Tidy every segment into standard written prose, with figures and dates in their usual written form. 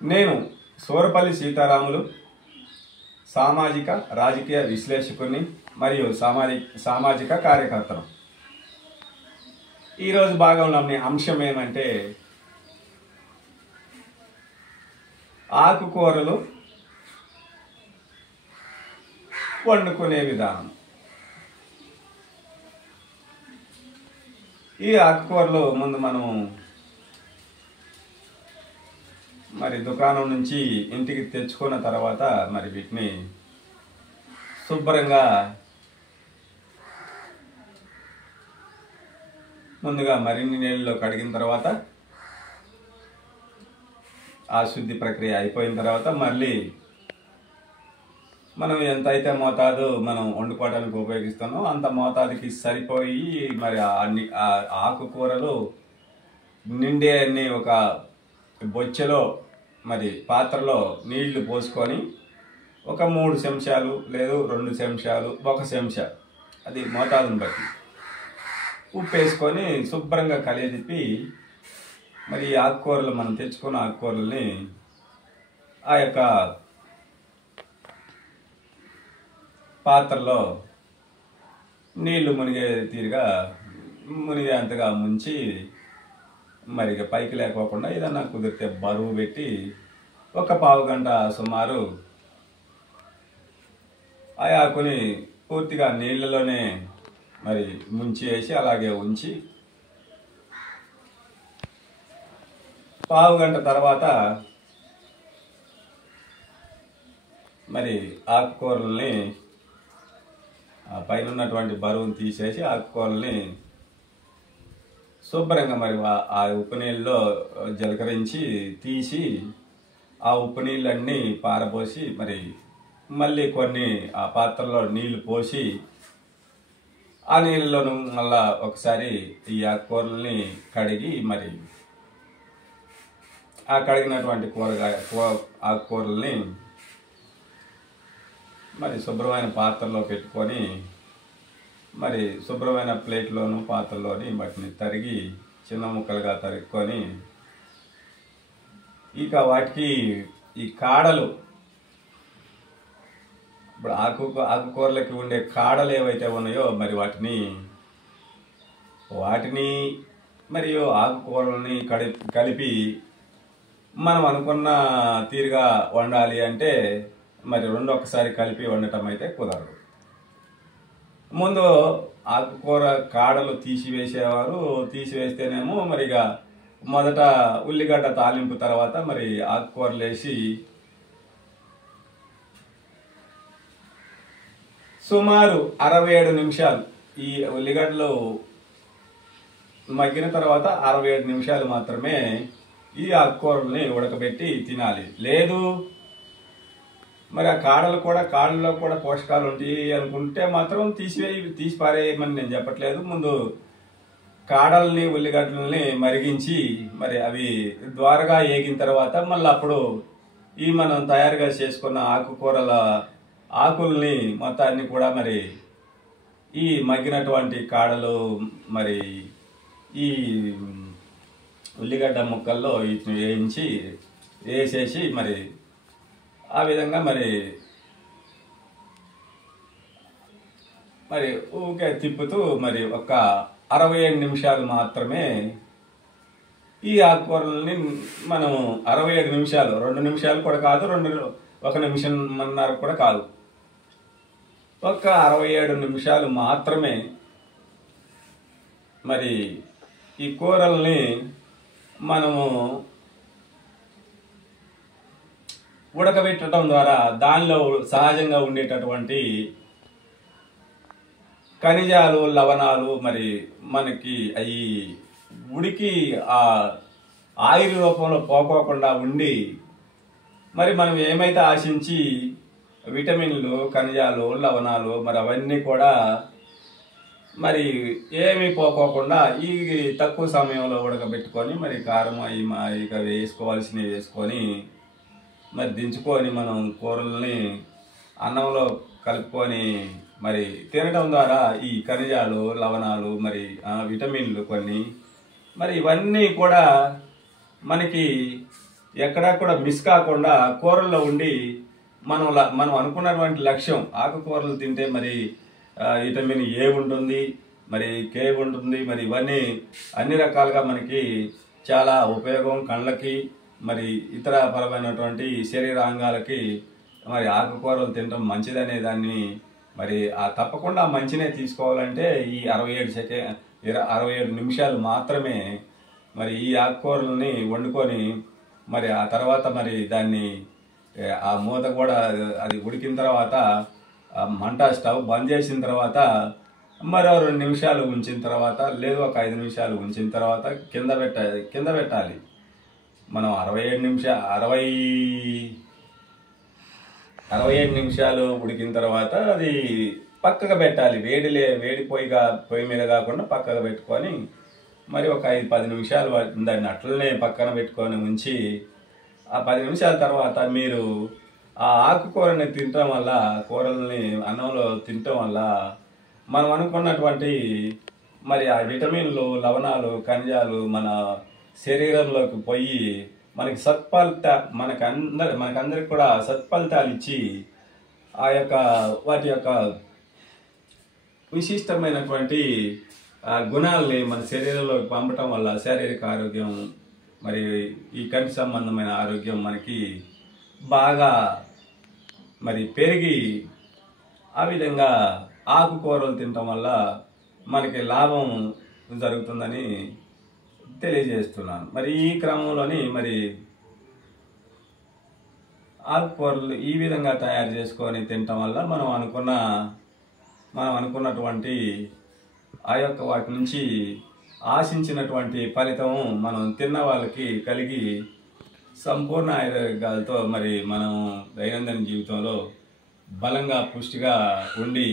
నేను సూరపల్లి సీతారాములు, సామాజిక రాజకీయ విశ్లేషకుని మరియు సామాజిక కార్యకర్తను. ఈరోజు భాగంలోని అంశం ఏమంటే ఆకుకూరలు వండుకునే విధానం. ఈ ఆకుకూరలు ముందు మనం దుకాణం నుంచి ఇంటికి తెచ్చుకున్న తర్వాత వీటిని శుభ్రంగా ముందుగా మరిన్ని నీళ్ళలో కడిగిన తర్వాత ఆ శుద్ధి ప్రక్రియ అయిపోయిన తర్వాత మళ్ళీ మనం ఎంత అయితే మోతాదు మనం వండుకోవడానికి ఉపయోగిస్తామో అంత మోతాదుకి సరిపోయి అన్ని ఆకుకూరలు నిండే అన్ని ఒక బొచ్చెలో పాత్రలో నీళ్లు పోసుకొని ఒక 3 చెంచాలు లేదు 2 చెంచాలు 1 చెంచా అది మోతాదుని బట్టి ఉప్పు వేసుకొని శుభ్రంగా కలియదిప్పి ఆకుకూరలు మనం తెచ్చుకున్న ఆకుకూరల్ని ఆ యొక్క పాత్రలో నీళ్లు మునిగేంతగా ముంచి పైకి లేకోకుండా ఏదన్నా కుదిరితే బరువు పెట్టి ఒక పావు గంట సుమారు ఆ ఆకుని పూర్తిగా నీళ్ళలోనే ముంచి వేసి అలాగే ఉంచి పావు గంట తర్వాత ఆకుకూరల్ని పైన ఉన్నటువంటి బరువును తీసేసి ఆకుకూరల్ని శుభ్రంగా ఆ ఉప్పు నీళ్ళలో జలకరించి తీసి ఆ ఉప్పు నీళ్ళన్నీ పారబోసి మళ్ళీ కొన్ని ఆ పాత్రలో నీళ్లు పోసి ఆ నీళ్ళలోనూ మళ్ళా ఒకసారి ఈ ఆకుకూరల్ని కడిగి ఆ కడిగినటువంటి ఆకుకూరల్ని శుభ్రమైన పాత్రలో పెట్టుకొని శుభ్రమైన ప్లేట్లోను పాత్రలోని వాటిని తరిగి చిన్న ముక్కలుగా తరుక్కొని ఇక వాటికి ఈ కాడలు ఇప్పుడు ఆకుకూరలకి ఉండే కాడలు ఏవైతే ఉన్నాయో వాటిని మరియు ఆకుకూరలని కలిపి మనం అనుకున్న తీరుగా వండాలి అంటే రెండు ఒకసారి కలిపి వండటం అయితే కుదరదు. ముందు ఆకుకూర కాడలు తీసివేస్తేనేమో మొదట ఉల్లిగడ్డ తాలింపు తర్వాత ఆకుకూరలు వేసి సుమారు 67 నిమిషాలు ఈ ఉల్లిగడ్డలు మగ్గిన తర్వాత 67 నిమిషాలు మాత్రమే ఈ ఆకుకూరల్ని ఉడకబెట్టి తినాలి. లేదు ఆ కాడల్లో కూడా పోషకాలు ఉంటాయి అనుకుంటే మాత్రం తీసి పారేయమని నేను చెప్పట్లేదు. ముందు కాడల్ని ఉల్లిగడ్డల్ని మరిగించి అవి ద్వారగా ఏగిన తర్వాత మళ్ళీ అప్పుడు ఈ మనం తయారుగా చేసుకున్న ఆకుకూరల ఆకుల్ని మొత్తాన్ని కూడా ఈ మగ్గినటువంటి కాడలు ఈ ఉల్లిగడ్డ ముక్కల్లో వీటిని వేసేసి ఆ విధంగా ఊకే తిప్పుతూ ఒక 67 నిమిషాలు మాత్రమే ఈ ఆకుకూరలని మనము 67 నిమిషాలు 2 నిమిషాలు కూడా కాదు 1 నిమిషంన్నర కూడా కాదు, ఒక 67 నిమిషాలు మాత్రమే ఈ కూరల్ని మనము ఉడకబెట్టడం ద్వారా దానిలో సహజంగా ఉండేటటువంటి ఖనిజాలు లవణాలు మనకి అవి ఉడికి ఆ ఆయిల్ రూపంలో పోకోకుండా ఉండి మనం ఏమైతే ఆశించి విటమిన్లు ఖనిజాలు లవణాలు అవన్నీ కూడా ఏమీ పోకోకుండా ఈ తక్కువ సమయంలో ఉడకబెట్టుకొని కారం అవి ఇక వేసుకోవాల్సినవి వేసుకొని దించుకొని మనం కూరల్ని అన్నంలో కలుపుకొని తినడం ద్వారా ఈ ఖనిజాలు లవణాలు విటమిన్లు కొన్ని ఇవన్నీ కూడా మనకి ఎక్కడా కూడా మిస్ కాకుండా కూరల్లో ఉండి మనం అనుకున్నటువంటి లక్ష్యం, ఆకుకూరలు తింటే మరి విటమిన్ ఏ ఉంటుంది, మరి కే ఉంటుంది, మరి ఇవన్నీ అన్ని రకాలుగా మనకి చాలా ఉపయోగం. కళ్ళకి మరి ఇతర పరమైనటువంటి శరీరాంగాలకి మరి ఆకుకూరలు తినడం మంచిదనే దాన్ని మరి తప్పకుండా మంచినే తీసుకోవాలంటే ఈ 67 నిమిషాలు మాత్రమే మరి ఈ ఆకుకూరలని వండుకొని మరి ఆ తర్వాత మరి దాన్ని ఆ మూత కూడా అది ఉడికిన తర్వాత మంట స్టవ్ బంద్ చేసిన తర్వాత మరో 2 నిమిషాలు ఉంచిన తర్వాత, లేదు ఒక 5 నిమిషాలు ఉంచిన తర్వాత కింద పెట్టాలి. మనం 67 నిమిషాలు ఉడికిన తర్వాత అది పక్కగా పెట్టాలి. వేడి పొయ్యి మీద కాకుండా పక్కగా పెట్టుకొని మరి ఒక 5-10 నిమిషాలు దాన్ని అట్లనే పక్కన పెట్టుకొని ఉంచి ఆ 10 నిమిషాల తర్వాత మీరు ఆ ఆకుకూరని తినటం వల్ల, కూరల్ని అన్నంలో తినటం వల్ల మనం అనుకున్నటువంటి మరి ఆ విటమిన్లు, లవణాలు, ఖనిజాలు మన శరీరంలోకి పోయి మనకి మనకందరికి కూడా సత్ఫలితాలు ఇచ్చి వాటి యొక్క విశిష్టమైనటువంటి గుణాలని మన శరీరంలోకి పంపటం వల్ల శారీరక ఆరోగ్యం, మరి ఈ కంటి సంబంధమైన ఆరోగ్యం మనకి బాగా మరి పెరిగి ఆ విధంగా ఆకుకూరలు తినటం వల్ల మనకి లాభం జరుగుతుందని తెలియజేస్తున్నాను. మరి ఈ క్రమంలోని మరి ఆకుకూరలు ఈ విధంగా తయారు చేసుకొని తినటం వల్ల మనం అనుకున్నటువంటి ఆ యొక్క వాటి నుంచి ఆశించినటువంటి ఫలితం మనం తిన్న వాళ్ళకి కలిగి సంపూర్ణ ఆరోగ్యాలతో మరి మనం దైనందిన జీవితంలో బలంగా పుష్టిగా ఉండి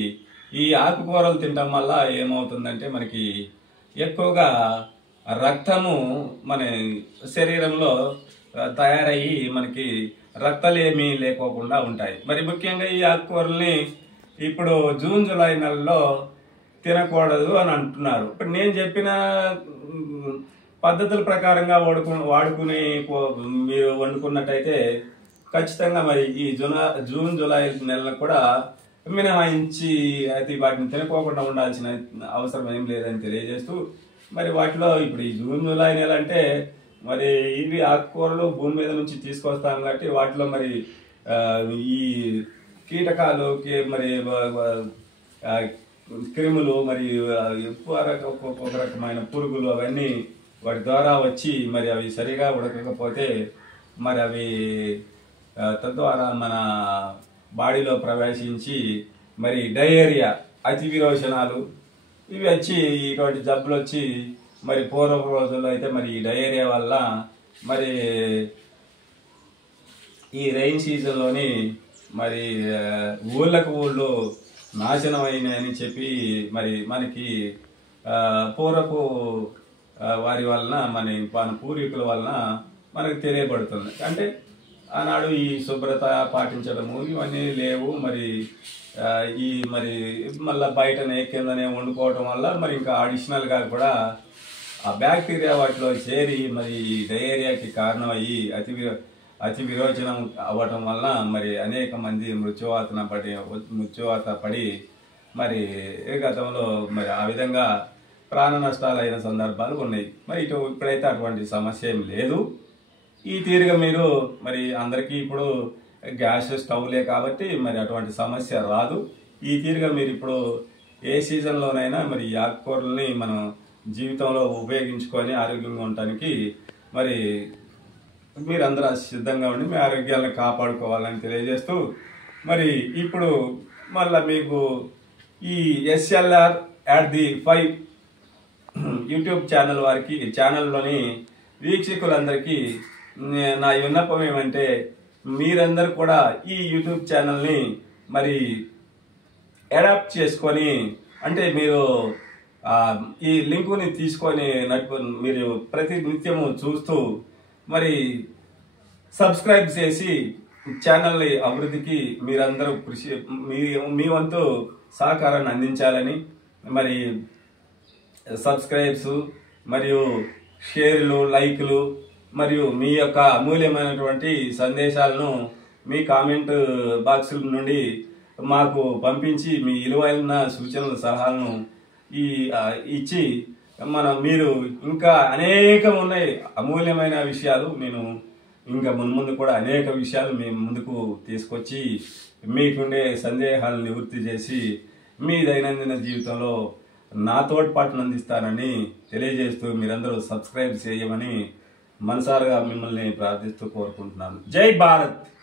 ఈ ఆకుకూరలు తినడం వల్ల ఏమవుతుందంటే మనకి ఎక్కువగా రక్తము మన శరీరంలో తయారయ్యి మనకి రక్తలేమి లేకోకుండా ఉంటాయి. మరి ముఖ్యంగా ఈ ఆకుకూరల్ని ఇప్పుడు జూన్ జూలై నెలలో తినకూడదు అని అంటున్నారు. ఇప్పుడు నేను చెప్పిన పద్ధతుల ప్రకారంగా వాడుకుని మీరు వండుకున్నట్టయితే ఖచ్చితంగా మరి ఈ జూన్ జూలై నెలలో కూడా మినహాయించి అయితే వాటిని తినకోకుండా ఉండాల్సిన అవసరం ఏం లేదని తెలియజేస్తూ మరి వాటిలో ఇప్పుడు ఈ జూన్ జూలై నెల అంటే మరి ఇవి ఆకుకూరలు భూమి మీద నుంచి తీసుకొస్తాం కాబట్టి వాటిలో మరి ఈ కీటకాలు మరి క్రిములు మరి ఒక్కొక్క రకమైన పురుగులు అవన్నీ వాటి ద్వారా వచ్చి మరి అవి సరిగా ఉడకకపోతే మరి అవి తద్వారా మన బాడీలో ప్రవేశించి మరి డయేరియా, అతి విరోచనాలు ఇవి వచ్చి ఇటువంటి జబ్బులు వచ్చి మరి పూర్వపు రోజుల్లో అయితే మరి ఈ డయేరియా వల్ల మరి ఈ రైన్ సీజన్లోని మరి ఊళ్ళు నాశనం అయినాయని చెప్పి మరి మనకి పూర్వపు వారి వలన మన పూర్వీకుల వలన మనకు తెలియబడుతుంది. అంటే ఆనాడు ఈ శుభ్రత పాటించడము ఇవన్నీ లేవు. మరి మళ్ళీ బయటనే కిందనే వండుకోవటం వల్ల మరి ఇంకా అడిషనల్గా కూడా ఆ బ్యాక్టీరియా వాటిలో చేరి మరి డయేరియాకి కారణమయ్యి అతి విరోచనం అవ్వటం వల్ల మరి అనేక మంది మృత్యువాత పడి మరి గతంలో మరి ఆ విధంగా ప్రాణ నష్టాలు అయిన సందర్భాలు ఉన్నాయి. మరి ఇప్పుడైతే అటువంటి సమస్య ఏం లేదు. ఈ తీరుగా మీరు మరి అందరికీ ఇప్పుడు గ్యాస్ స్టవ్లే కాబట్టి మరి అటువంటి సమస్య రాదు. ఈ తీరుగా మీరు ఇప్పుడు ఏ సీజన్లోనైనా మరి ఈ ఆకుకూరల్ని మనం జీవితంలో ఉపయోగించుకొని ఆరోగ్యంగా ఉండటానికి మరి మీరందరూ సిద్ధంగా ఉండి మీ ఆరోగ్యాలను కాపాడుకోవాలని తెలియజేస్తూ మరి ఇప్పుడు మళ్ళీ మీకు ఈ SLR@5 యూట్యూబ్ ఛానల్లోని వీక్షకులందరికీ నా విన్నపం ఏమంటే మీరందరూ కూడా ఈ యూట్యూబ్ ఛానల్ని మరి అడాప్ట్ చేసుకొని, అంటే మీరు ఈ లింకుని తీసుకొని మీరు ప్రతి నిత్యము చూస్తూ మరి సబ్స్క్రైబ్ చేసి ఛానల్ అభివృద్ధికి మీరందరూ మీ వంతు సహకారాన్ని అందించాలని మరి సబ్స్క్రైబ్స్ మరియు షేర్లు, లైక్లు మరియు మీ యొక్క అమూల్యమైనటువంటి సందేశాలను మీ కామెంట్ బాక్సుల నుండి మాకు పంపించి మీ విలువైన సూచనలు సలహాలను ఇచ్చి మీరు ఇంకా అనేకం ఉన్నాయి అమూల్యమైన విషయాలు. నేను ఇంకా ముందు కూడా అనేక విషయాలు మీ ముందుకు తీసుకొచ్చి మీకుండే సందేహాలను నివృత్తి చేసి మీ దైనందిన జీవితంలో నా తోడ్పాటును అందిస్తానని తెలియజేస్తూ మీరందరూ సబ్స్క్రైబ్ చేయమని మనసారుగా మిమ్మల్ని ప్రార్థిస్తూ కోరుకుంటున్నాను. జై భారత్.